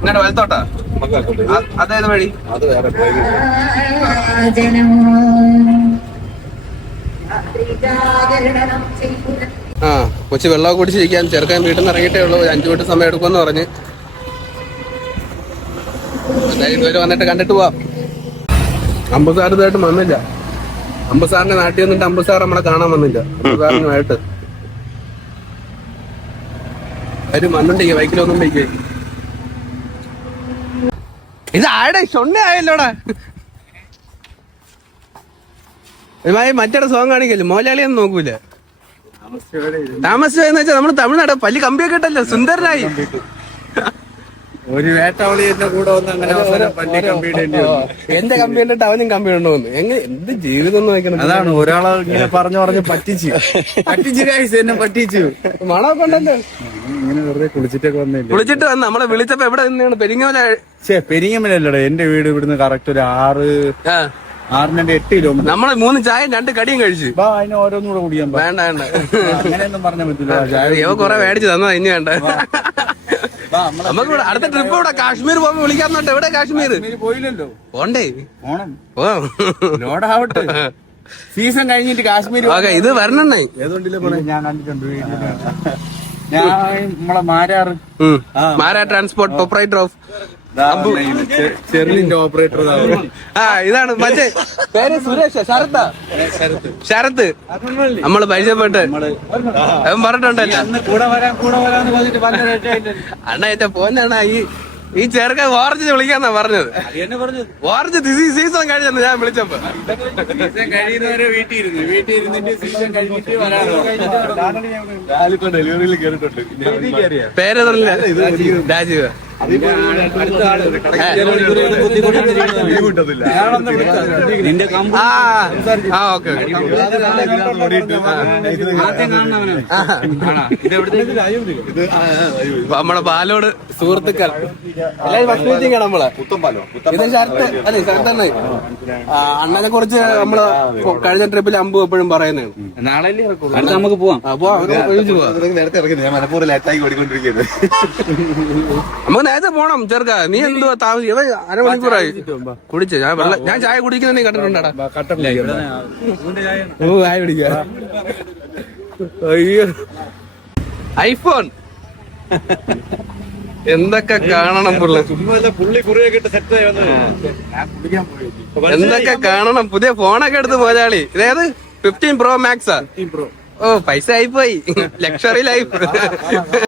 ഇങ്ങനെ വലത്തോട്ടാ അതേത് വഴി? അത് വേറെ ആ കൊച്ചു വെള്ളമൊക്കെ കുടിച്ചിരിക്കാൻ ചെറുക്കാൻ വീട്ടിൽ നിന്ന് ഇറങ്ങിയിട്ടേ ഉള്ളൂ. 5 മിനിറ്റ് സമയം എടുക്കുമെന്ന് പറഞ്ഞ്. ഇതുവരെ വന്നിട്ട് കണ്ടിട്ട് പോവാം. അമ്പസാർ ഇതായിട്ട് വന്നില്ല. അമ്പസാറിന്റെ നാട്ടിൽ വന്നിട്ട് അമ്പസാർ നമ്മളെ കാണാൻ വന്നില്ല. അമ്പസാറിനുമായിട്ട് അവര് മണ്ണുണ്ടെങ്കിൽ ബൈക്കിലൊന്നും ബൈക്ക് ഇത് ആടെ ഷൊണ്ണ ആയല്ലോടാ. മറ്റേ സോങ് കാണിക്കല്ലോ, മോലാളിയൊന്നും നോക്കൂല. താമസിച്ചെന്ന് വെച്ചാൽ നമ്മള് തമിഴ്നാട് പല്ലി കമ്പിയൊക്കെ ഇട്ടല്ലോ സുന്ദരനായി. ഒരു വേട്ടവളി എന്റെ കൂടെ വന്ന് എന്റെ കമ്പി കണ്ടിട്ട് അവനും കമ്പി ഉണ്ടോന്ന്. എങ്ങനെ എന്ത് ജീവിതം നോക്കണം. അതാണ് ഒരാളെ ഇങ്ങനെ പറഞ്ഞു പറ്റിച്ചു എന്നെ പറ്റിച്ചു. മണമൊക്കെ ഉണ്ടല്ലോ. ഇങ്ങനെ വെറുതെ കുളിച്ചിട്ടൊക്കെ വന്നില്ല. കുളിച്ചിട്ട് വന്ന് നമ്മളെ വിളിച്ചപ്പോ എവിടെ നിന്നാണ്? പെരിങ്ങമല. പെരിങ്ങമലല്ലടോ, എന്റെ വീട് ഇവിടുന്ന് കറക്റ്റ് ഒരു 6-8 കിലോമീറ്റർ. നമ്മള് 3 ചായയും 2 കടിയും കഴിച്ചു. അതിന് ഓരോന്നും കൂടെ കുടിക്കാൻ വേണ്ട വേണ്ട, അങ്ങനെയൊന്നും പറഞ്ഞാൽ പറ്റില്ല. ഇവ കൊറേ മേടിച്ചു തന്നതാ. ഇനി വേണ്ട. നമുക്ക് ഇവിടെ അടുത്ത ട്രിപ്പ് ഇവിടെ കാശ്മീർ പോകുമ്പോ വിളിക്കാന്നുണ്ട്. എവിടെ കാശ്മീർ? പോയില്ലല്ലോ, പോണ്ടേ? പോണം. ലോഡാവട്ടെ. സീസൺ കഴിഞ്ഞിട്ട് കാശ്മീർ. ഇത് വരണണ്ണേ. ഞാൻ കണ്ടിട്ടുണ്ട്. ഞാൻ നമ്മളെ മാരാർ ട്രാൻസ്പോർട്ട് പ്രൊപ്പറേറ്റർ ഓഫ് ചെറിന്റെ ഓപ്പറേറ്റർ. ഇതാണ് മറ്റേ പേര് സുരേഷ്. ശരത്ത് നമ്മള് പരിചയപ്പെട്ട് അവൻ പറഞ്ഞിട്ടുണ്ടല്ലോ. അണ്ണ ഏറ്റ പോന്നാണ് ഈ ചെറുക്ക ഓറഞ്ച് വിളിക്കാന്നാ പറഞ്ഞത്. ഓറഞ്ച് സീസൺ കഴിഞ്ഞെന്ന് ഞാൻ വിളിച്ചപ്പോ. കഴിയുന്നവരെ വീട്ടിൽ ഇരുന്നിട്ട് സീസൺ കഴിഞ്ഞിട്ട് ഡെലിവറിയിൽ കേറിട്ടുണ്ട്. പേരറിയില്ല. രാജീവ്. നമ്മളെ പാലോട് സുഹൃത്തുക്കൾ എല്ലാരും ഭക്ഷണിച്ചിരിക്കണം. നമ്മളെ ഇത് ശരത്ത് അല്ലേ? ശരത്തണ്ണ അണ്ണനെ കുറിച്ച് നമ്മള് കഴിഞ്ഞ ട്രിപ്പിൽ അമ്പു എപ്പോഴും പറയുന്നതാണ്. നാളെ നമുക്ക് പോവാം. നേരത്തെ നമുക്ക് നേരത്തെ പോണം ചെറുക്ക. നീ എന്തുവാ താമസിക്കും? 1/2 മണിക്കൂറായി കുടിച്ച്. ഞാൻ ചായ കുടിക്കുന്ന നീ കണ്ടിട്ടുണ്ടാടാ? ചായ കുടിക്ക. അയ്യോ, ഐഫോൺ എന്തൊക്കെ കാണണം പുള്ളി. എന്തൊക്കെ കാണണം. പുതിയ ഫോണൊക്കെ എടുത്ത് പോയാളി. ഇതേത് 15 Pro Max? ഓ പൈസ ആയിപ്പോയി. Luxury life.